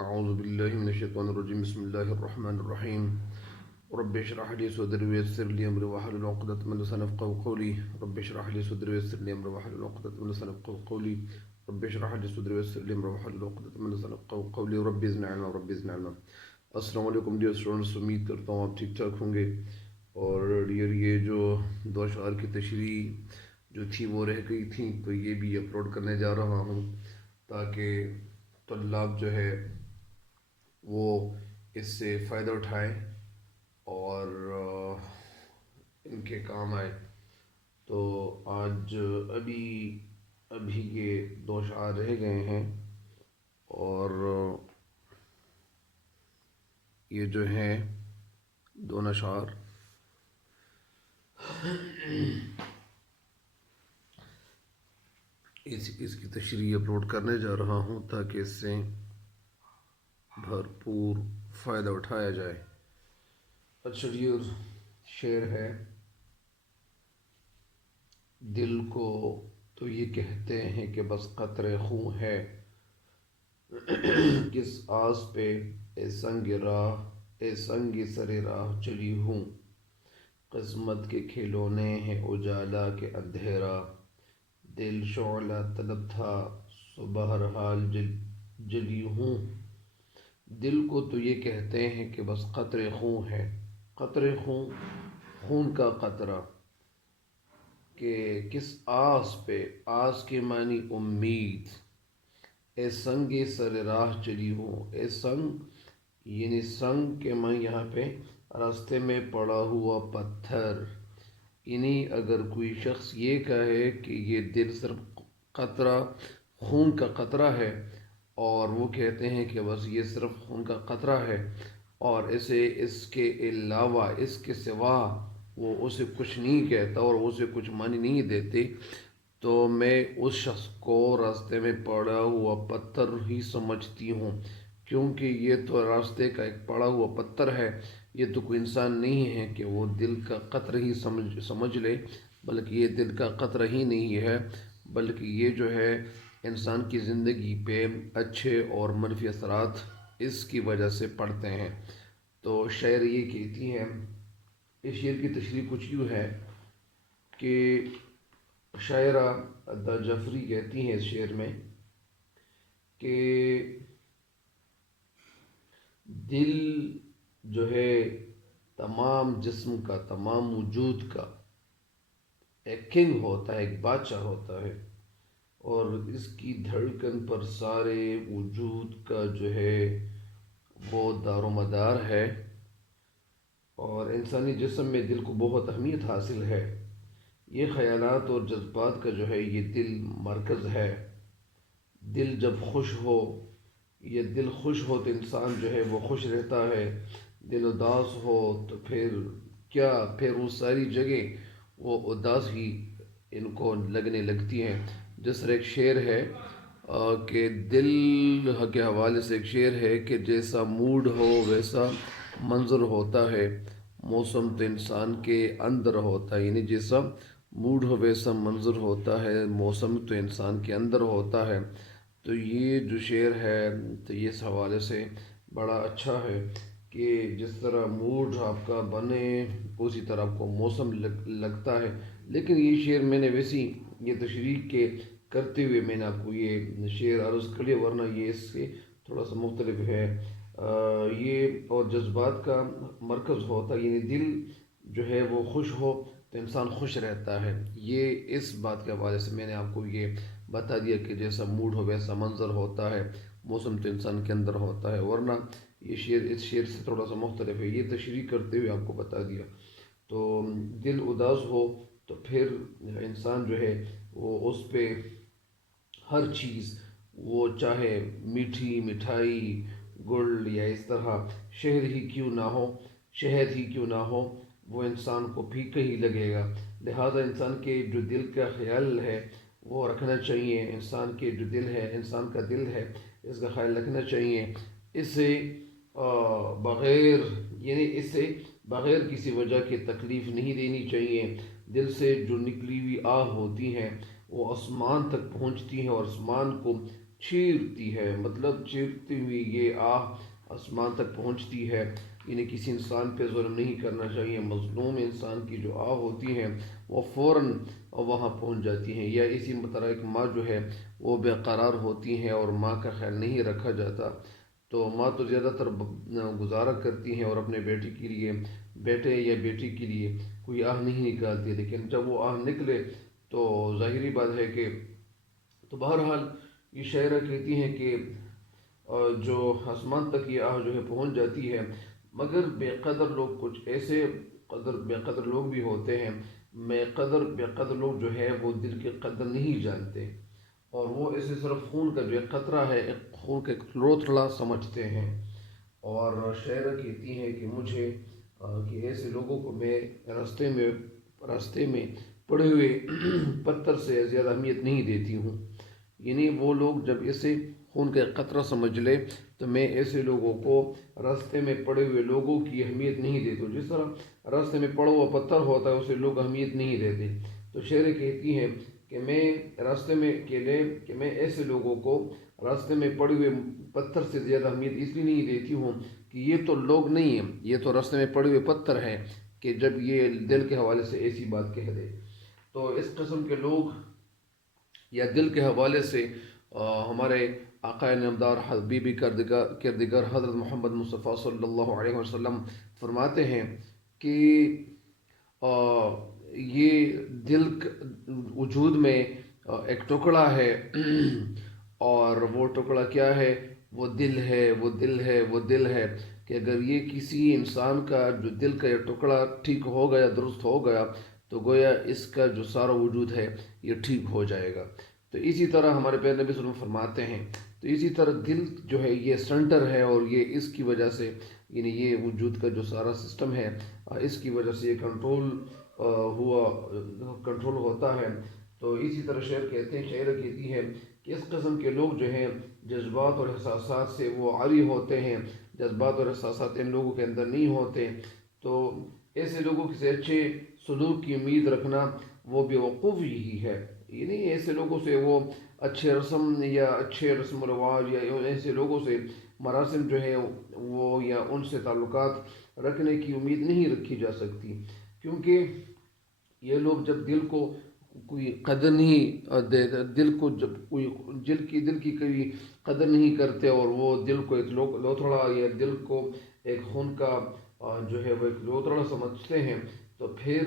أعوذ بالله من الشيطان الرجيم بسم الله الرحمن الرحيم رب اشرح لي صدري ويسر لي أمري واحلل عقدة من لساني يفقهوا قولي رب اشرح لي صدري ويسر لي أمري واحلل عقدة من لساني يفقهوا قولي رب اشرح لي صدري ويسر لي أمري واحلل عقدة من لساني يفقهوا قولي رب زدني علما رب زدني علما. السلام علیکم ڈیئر اسٹوڈنٹس، امید کرتا ہوں آپ ٹھیک ٹھاک ہوں گے. اور ڈیئر یہ جو دو اشعار کی تشریح جو تھی وہ رہ گئی تھی، تو یہ بھی اپلوڈ کرنے جا رہا ہوں تاکہ طلاب جو ہے وہ اس سے فائدہ اٹھائیں اور ان کے کام آئے. تو آج ابھی یہ دو اشعار رہ گئے ہیں اور یہ جو ہیں دو اشعار اس کی تشریح اپلوڈ کرنے جا رہا ہوں تاکہ اس سے بھرپور فائدہ اٹھایا جائے. اچھا یہ شعر ہے: دل کو تو یہ کہتے ہیں کہ بس قطرے خوں ہے، کس آس پہ اے سنگ سر راہ چلی ہوں. قسمت کے کھلونے ہیں اجالا کے اندھیرا، دل شعلہ طلب تھا سو بہرحال جلی ہوں. دل کو تو یہ کہتے ہیں کہ بس قطرے خون ہے، قطرے خون کا قطرہ، کہ کس آس پہ، آس کے معنی امید، اے سنگ سر راہ چلی ہوں. اے سنگ یعنی سنگ کے معنی یہاں پہ راستے میں پڑا ہوا پتھر. یعنی اگر کوئی شخص یہ کہے کہ یہ دل صرف قطرہ خون کا قطرہ ہے اور وہ کہتے ہیں کہ بس یہ صرف خون کا قطرہ ہے اور اس کے علاوہ اس کے سوا وہ اسے کچھ نہیں کہتا اور اسے کچھ معنی نہیں دیتے، تو میں اس شخص کو راستے میں پڑا ہوا پتھر ہی سمجھتی ہوں. کیونکہ یہ تو راستے کا ایک پڑا ہوا پتھر ہے، یہ تو کوئی انسان نہیں ہے کہ وہ دل کا قطرہ ہی سمجھ لے، بلکہ یہ دل کا قطرہ ہی نہیں ہے، بلکہ یہ جو ہے انسان کی زندگی پہ اچھے اور منفی اثرات اس کی وجہ سے پڑتے ہیں. تو شاعر یہ کہتی ہے، اس شعر کی تشریح کچھ یوں ہے کہ شاعرہ ادا جعفری کہتی ہیں اس شعر میں کہ دل جو ہے تمام جسم کا، تمام وجود کا ایک کنگ ہوتا ہے، ایک بادشاہ ہوتا ہے، اور اس کی دھڑکن پر سارے وجود کا جو ہے وہ دار و مدار ہے. اور انسانی جسم میں دل کو بہت اہمیت حاصل ہے. یہ خیالات اور جذبات کا جو ہے یہ دل مرکز ہے. دل جب خوش ہو، یہ دل خوش ہو تو انسان جو ہے وہ خوش رہتا ہے. دل اداس ہو تو پھر وہ ساری جگہ وہ اداس ہی ان کو لگنے لگتی ہیں. جس طرح ایک شعر ہے کہ دل کے حوالے سے ایک شعر ہے کہ جیسا موڈ ہو ویسا منظر ہوتا ہے، موسم تو انسان کے اندر ہوتا ہے. یعنی جیسا موڈ ہو ویسا منظر ہوتا ہے، موسم تو انسان کے اندر ہوتا ہے. تو یہ جو شعر ہے تو یہ اس حوالے سے بڑا اچھا ہے کہ جس طرح موڈ آپ کا بنے اسی طرح آپ کو موسم لگتا ہے. لیکن یہ شعر میں نے ویسی یہ تشریح کے کرتے ہوئے میں نے آپ کو یہ شعر عرض کر لیا، ورنہ یہ اس سے تھوڑا سا مختلف ہے. یہ اور جذبات کا مرکز ہوتا ہے، یعنی دل جو ہے وہ خوش ہو تو انسان خوش رہتا ہے. یہ اس بات کے حوالے سے میں نے آپ کو یہ بتا دیا کہ جیسا موڈ ہو ویسا منظر ہوتا ہے، موسم تو انسان کے اندر ہوتا ہے. ورنہ یہ شعر اس شعر سے تھوڑا سا مختلف ہے، یہ تشریح کرتے ہوئے آپ کو بتا دیا. تو دل اداس ہو تو پھر انسان جو ہے وہ اس پہ ہر چیز، وہ چاہے میٹھی مٹھائی، گل یا اس طرح شہد ہی کیوں نہ ہو وہ انسان کو پھیکا ہی لگے گا. لہٰذا انسان کے جو دل کا خیال ہے وہ رکھنا چاہیے. انسان کے جو دل ہے، انسان کا دل ہے، اس کا خیال رکھنا چاہیے. اسے بغیر کسی وجہ کے تکلیف نہیں دینی چاہیے. دل سے جو نکلی ہوئی آہ ہوتی ہیں وہ آسمان تک پہنچتی ہیں اور آسمان کو چیرتی ہے، مطلب چیرتی ہوئی یہ آہ آسمان تک پہنچتی ہے، یعنی کسی انسان پہ ظلم نہیں کرنا چاہیے، مظلوم انسان کی جو آہ ہوتی ہیں وہ فوراً وہاں پہنچ جاتی ہیں۔ یا اسی طرح ایک ماں جو ہے وہ بے قرار ہوتی ہیں اور ماں کا خیال نہیں رکھا جاتا، تو ماں تو زیادہ تر گزارا کرتی ہیں اور اپنے بیٹی کے لیے، بیٹے یا بیٹی کے لیے کوئی آہ نہیں نکالتی، لیکن جب وہ آہ نکلے تو ظاہری بات ہے کہ، تو بہرحال یہ شاعرہ کہتی ہیں کہ جو آسمان تک یہ آہ جو ہے پہنچ جاتی ہے، مگر بے قدر لوگ، کچھ ایسے بے قدر لوگ بھی ہوتے ہیں، بے قدر لوگ جو ہے وہ دل کی قدر نہیں جانتے، اور وہ اسے صرف خون کا جو ایک قطرہ ہے، ایک خون کا ایک لوتھڑا سمجھتے ہیں۔ اور شاعرہ کہتی ہیں کہ مجھے کہ ایسے لوگوں کو میں راستے میں پڑے ہوئے پتھر سے زیادہ اہمیت نہیں دیتی ہوں، یعنی وہ لوگ جب اسے خون کا قطرہ سمجھ لے تو میں ایسے لوگوں کو، راستے میں پڑے ہوئے لوگوں کی اہمیت نہیں دیتا ہوں، جس طرح راستے میں پڑا ہوا پتھر ہوتا ہے اسے لوگ اہمیت نہیں دیتے۔ تو شاعر کہتی ہیں کہ میں راستے میں کہ میں ایسے لوگوں کو راستے میں پڑے ہوئے پتھر سے زیادہ اہمیت اس لیے نہیں دیتی ہوں کہ یہ تو لوگ نہیں ہیں، یہ تو راستے میں پڑے ہوئے پتھر ہیں، کہ جب یہ دل کے حوالے سے ایسی بات کہہ دے۔ تو اس قسم کے لوگ یا دل کے حوالے سے ہمارے آقا نامدار حبیبی کردگار حضرت محمد مصطفیٰ صلی اللہ علیہ وسلم فرماتے ہیں کہ یہ وجود میں ایک ٹکڑا ہے، اور وہ ٹکڑا کیا ہے؟ وہ دل ہے، وہ دل ہے، وہ دل ہے، کہ اگر یہ کسی انسان کا جو دل کا یہ ٹکڑا ٹھیک ہو گیا، درست ہو گیا، تو گویا اس کا جو سارا وجود ہے یہ ٹھیک ہو جائے گا۔ تو اسی طرح ہمارے پیارے نبی صلی اللہ علیہ وسلم فرماتے ہیں، تو اسی طرح دل جو ہے یہ سنٹر ہے، اور یہ اس کی وجہ سے، یعنی یہ وجود کا جو سارا سسٹم ہے اس کی وجہ سے یہ کنٹرول ہوتا ہے۔ تو اسی طرح شاعر کہتی ہے کہ اس قسم کے لوگ جو ہیں جذبات اور احساسات سے وہ عاری ہوتے ہیں، جذبات اور احساسات ان لوگوں کے اندر نہیں ہوتے، تو ایسے لوگوں سے اچھے سلوک کی امید رکھنا وہ بیوقوفی ہی ہے، یعنی ایسے لوگوں سے وہ اچھے رسم و رواج یا ایسے لوگوں سے مراسم جو ہے وہ، یا ان سے تعلقات رکھنے کی امید نہیں رکھی جا سکتی، کیونکہ یہ لوگ جب دل کو کوئی قدر نہیں دل کو جب کوئی دل کی کوئی قدر نہیں کرتے، اور وہ دل کو ایک لوتھڑا، یا دل کو ایک خون کا جو ہے وہ ایک لوتھڑا سمجھتے ہیں، تو پھر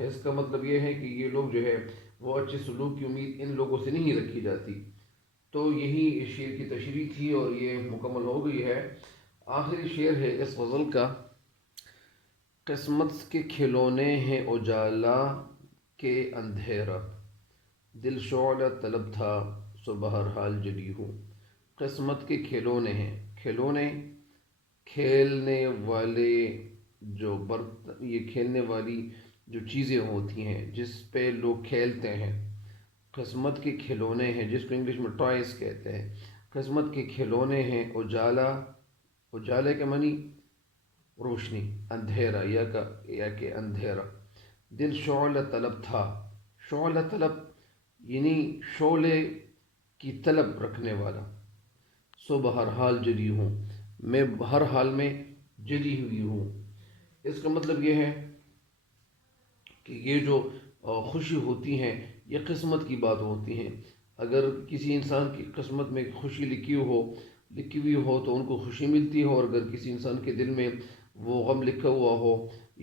اس کا مطلب یہ ہے کہ یہ لوگ جو ہے وہ اچھے سلوک کی امید ان لوگوں سے نہیں رکھی جاتی۔ تو یہی اس شعر کی تشریح تھی اور یہ مکمل ہو گئی ہے۔ آخری شعر ہے اس غزل کا: قسمت کے کھلونے ہیں اجالا کے اندھیرا، دل شعلہ طلب تھا سو بہرحال جلی ہوں۔ قسمت کے کھلونے ہیں، کھلونے کھیلنے والے جو یہ کھیلنے والی جو چیزیں ہوتی ہیں جس پہ لوگ کھیلتے ہیں، قسمت کے کھلونے ہیں، جس کو انگلش میں ٹوائز کہتے ہیں، قسمت کے کھلونے ہیں اجالا، اجالے کے معنی روشنی، اندھیرا یا کہ اندھیرا، دل شعلہ طلب تھا، شعلہ طلب یعنی شعلے کی طلب رکھنے والا، سو بہرحال جلی ہوں، میں ہر حال میں جلی ہوئی ہوں۔ اس کا مطلب یہ ہے کہ یہ جو خوشی ہوتی ہیں یہ قسمت کی بات ہوتی ہیں، اگر کسی انسان کی قسمت میں خوشی لکھی ہوئی ہو تو ان کو خوشی ملتی ہے، اور اگر کسی انسان کے دل میں وہ غم لکھا ہوا ہو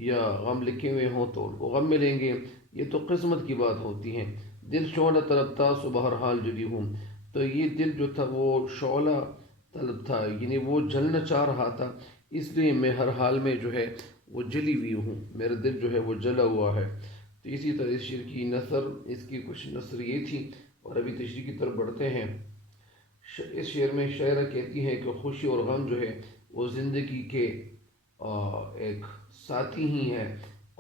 یا غم لکھے ہوئے ہوں تو ان کو غم ملیں گے، یہ تو قسمت کی بات ہوتی ہے۔ دل شعلہ طلب تھا سو بہرحال جلی ہوں، تو یہ دل جو تھا وہ شعلہ طلب تھا، یعنی وہ جلنا چاہ رہا تھا، اس لیے میں ہر حال میں جو ہے وہ جلی ہوئی ہوں، میرا دل جو ہے وہ جلا ہوا ہے۔ تو اسی طرح اس شعر کی اس کی کچھ نثر یہ تھی، اور ابھی تشریح کی طرف بڑھتے ہیں۔ اس شعر میں شاعرہ کہتی ہیں کہ خوشی اور غم جو ہے وہ زندگی کے ایک ساتھی ہی ہیں،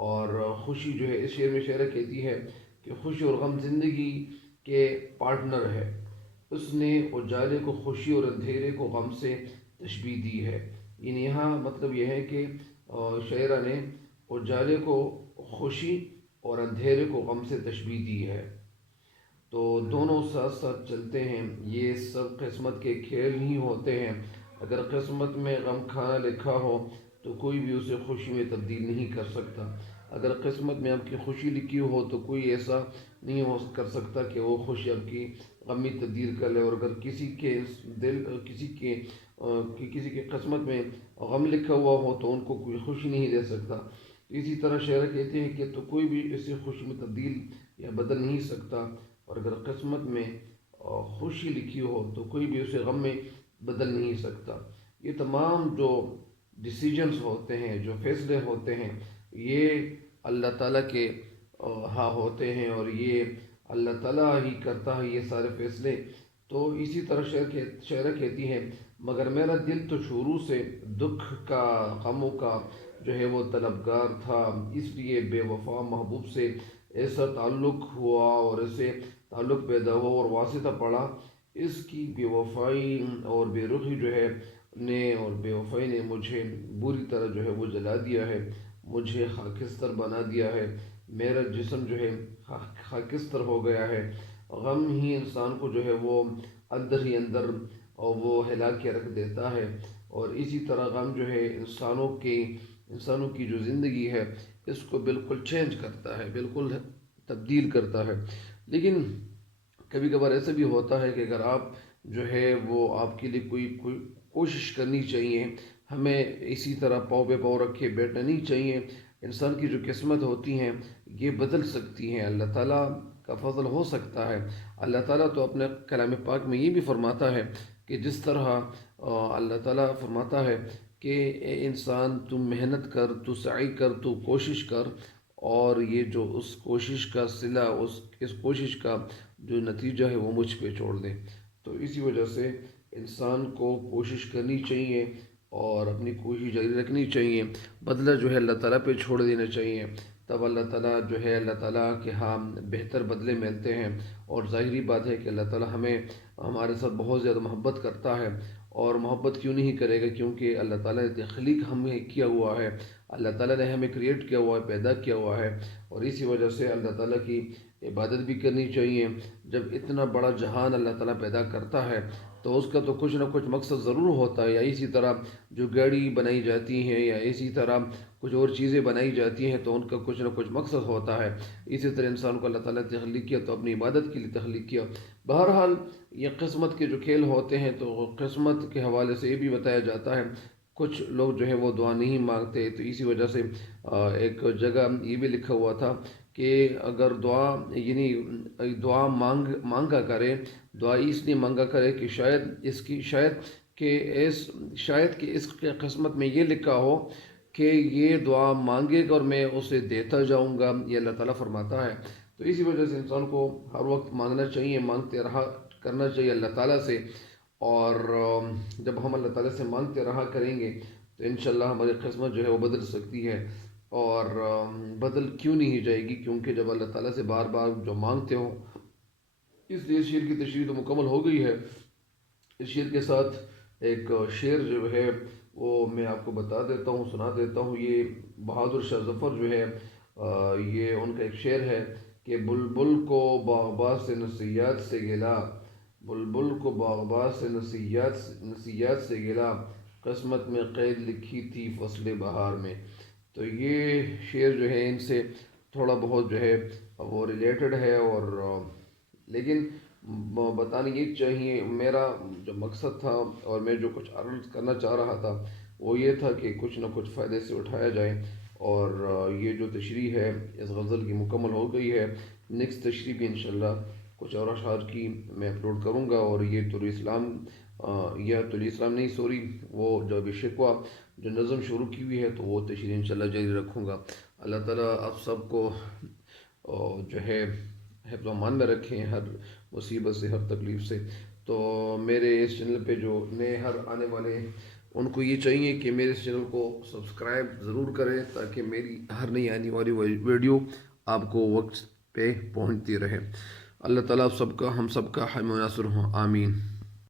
اور خوشی جو ہے، اس شعر میں شاعرہ کہتی ہے کہ خوشی اور غم زندگی کے پارٹنر ہے، اس نے اجالے کو خوشی اور اندھیرے کو غم سے تشبیہ دی ہے، یعنی یہاں مطلب یہ ہے کہ شاعرہ نے اجالے کو خوشی اور اندھیرے کو غم سے تشبیہ دی ہے۔ تو دونوں ساتھ ساتھ چلتے ہیں، یہ سب قسمت کے کھیل ہی ہوتے ہیں۔ اگر قسمت میں غم کھانا لکھا ہو تو کوئی بھی اسے خوشی میں تبدیل نہیں کر سکتا۔ اگر قسمت میں آپ کی خوشی لکھی ہو تو کوئی ایسا نہیں ہو کر سکتا کہ وہ خوشی آپ کی غم میں تبدیل کر لے، اور اگر کسی کے دل کسی کے قسمت میں غم لکھا ہوا ہو تو ان کو کوئی خوشی نہیں دے سکتا۔ اسی طرح شاعر کہتے ہیں کہ تو کوئی بھی اسے خوشی میں تبدیل یا بدل نہیں سکتا، اور اگر قسمت میں خوشی لکھی ہو تو کوئی بھی اسے غم میں بدل نہیں سکتا۔ یہ تمام جو ڈیسیجنز ہوتے ہیں، جو فیصلے ہوتے ہیں، یہ اللہ تعالیٰ کے ہاں ہوتے ہیں، اور یہ اللہ تعالیٰ ہی کرتا ہے یہ سارے فیصلے۔ تو اسی طرح شاعرہ کہتی ہیں، مگر میرا دل تو شروع سے دکھ کا، غموں کا جو ہے وہ طلبگار تھا، اس لیے بے وفا محبوب سے ایسا تعلق ہوا اور ایسے تعلق پیدا ہوا اور واسطہ پڑا۔ اس کی بے وفائی اور بے رخی جو ہے اور بے وفائی نے مجھے بری طرح جو ہے وہ جلا دیا ہے، مجھے خاکستر بنا دیا ہے، میرا جسم جو ہے خاکستر ہو گیا ہے۔ غم ہی انسان کو جو ہے وہ اندر ہی اندر اور وہ ہلا کے رکھ دیتا ہے، اور اسی طرح غم جو ہے انسانوں کی جو زندگی ہے اس کو بالکل چینج کرتا ہے، بالکل تبدیل کرتا ہے۔ لیکن کبھی کبھار ایسا بھی ہوتا ہے کہ اگر آپ جو ہے وہ آپ کے لیے کوئی کوشش کرنی چاہیے، ہمیں اسی طرح پاؤں پہ پاؤں رکھے بیٹھنا نہیں چاہیے۔ انسان کی جو قسمت ہوتی ہیں یہ بدل سکتی ہیں، اللہ تعالیٰ کا فضل ہو سکتا ہے۔ اللہ تعالیٰ تو اپنے کلام پاک میں یہ بھی فرماتا ہے کہ جس طرح اللہ تعالیٰ فرماتا ہے کہ اے انسان تو محنت کر، تو سعی کر، تو کوشش کر، اور یہ جو اس کوشش کا صلہ، اس کوشش کا جو نتیجہ ہے وہ مجھ پہ چھوڑ دے۔ تو اسی وجہ سے انسان کو کوشش کرنی چاہیے اور اپنی کوشش جاری رکھنی چاہیے، بدلہ جو ہے اللہ تعالیٰ پہ چھوڑ دینا چاہیے، تب اللہ تعالیٰ جو ہے اللہ تعالیٰ کے ہاں بہتر بدلے ملتے ہیں۔ اور ظاہری بات ہے کہ اللہ تعالیٰ ہمارے ساتھ بہت زیادہ محبت کرتا ہے، اور محبت کیوں نہیں کرے گا، کیونکہ اللہ تعالیٰ نے تخلیق ہمیں کیا ہوا ہے، اللہ تعالیٰ نے ہمیں کریٹ کیا ہوا ہے، پیدا کیا ہوا ہے، اور اسی وجہ سے اللہ تعالیٰ کی عبادت بھی کرنی چاہیے۔ جب اتنا بڑا جہان اللہ تعالیٰ پیدا کرتا ہے تو اس کا تو کچھ نہ کچھ مقصد ضرور ہوتا ہے، یا اسی طرح جو گاڑی بنائی جاتی ہیں یا اسی طرح کچھ اور چیزیں بنائی جاتی ہیں تو ان کا کچھ نہ کچھ مقصد ہوتا ہے۔ اسی طرح انسان کو اللہ تعالیٰ نے تخلیق کیا تو اپنی عبادت کے لیے تخلیق کیا۔ بہرحال یہ قسمت کے جو کھیل ہوتے ہیں تو قسمت کے حوالے سے یہ بھی بتایا جاتا ہے، کچھ لوگ جو ہے وہ دعا نہیں مانگتے، تو اسی وجہ سے ایک جگہ یہ بھی لکھا ہوا تھا کہ اگر دعا مانگا کرے، دعا اس لیے مانگا کرے کہ شاید کہ اس کے قسمت میں یہ لکھا ہو کہ یہ دعا مانگے گا اور میں اسے دیتا جاؤں گا، یہ اللہ تعالیٰ فرماتا ہے۔ تو اسی وجہ سے انسان کو ہر وقت مانگنا چاہیے، مانگتے رہا کرنا چاہیے اللہ تعالیٰ سے، اور جب ہم اللہ تعالیٰ سے مانگتے رہا کریں گے تو انشاءاللہ ہماری قسمت جو ہے وہ بدل سکتی ہے، اور بدل کیوں نہیں جائے گی، کیونکہ جب اللہ تعالیٰ سے بار بار جو مانگتے ہو۔ اس لیے شعر کی تشریح تو مکمل ہو گئی ہے۔ اس شعر کے ساتھ ایک شعر جو ہے وہ میں آپ کو بتا دیتا ہوں، سنا دیتا ہوں۔ یہ بہادر شاہ ظفر جو ہے یہ ان کا ایک شعر ہے کہ بلبل کو باغباں سے نصیحت سے گلا، بلبل کو باغباں سے نصیحت سے گلا، قسمت میں قید لکھی تھی فصل بہار میں۔ تو یہ شعر جو ہے ان سے تھوڑا بہت جو ہے وہ ریلیٹڈ ہے، اور لیکن بتانے یہ چاہیے، میرا جو مقصد تھا اور میں جو کچھ عرض کرنا چاہ رہا تھا وہ یہ تھا کہ کچھ نہ کچھ فائدے سے اٹھایا جائے، اور یہ جو تشریح ہے اس غزل کی مکمل ہو گئی ہے۔ نیکسٹ تشریح بھی انشاءاللہ کچھ اور اشعار کی میں اپلوڈ کروں گا، اور یہ طول اسلام نہیں سوری، وہ جو ابھی شکوہ جو نظم شروع کی ہوئی ہے تو وہ تشریح انشاءاللہ جاری رکھوں گا۔ اللہ تعالیٰ آپ سب کو جو ہے حفظ و امان میں رکھیں، ہر مصیبت سے، ہر تکلیف سے۔ تو میرے اس چینل پہ جو نئے ہر آنے والے ہیں ان کو یہ چاہیے کہ میرے اس چینل کو سبسکرائب ضرور کریں تاکہ میری ہر نئی آنے والی ویڈیو آپ کو وقت پہ پہنچتی رہے۔ اللہ تعالیٰ آپ سب کا، ہم سب کا حامی و ناصر ہوں، آمین۔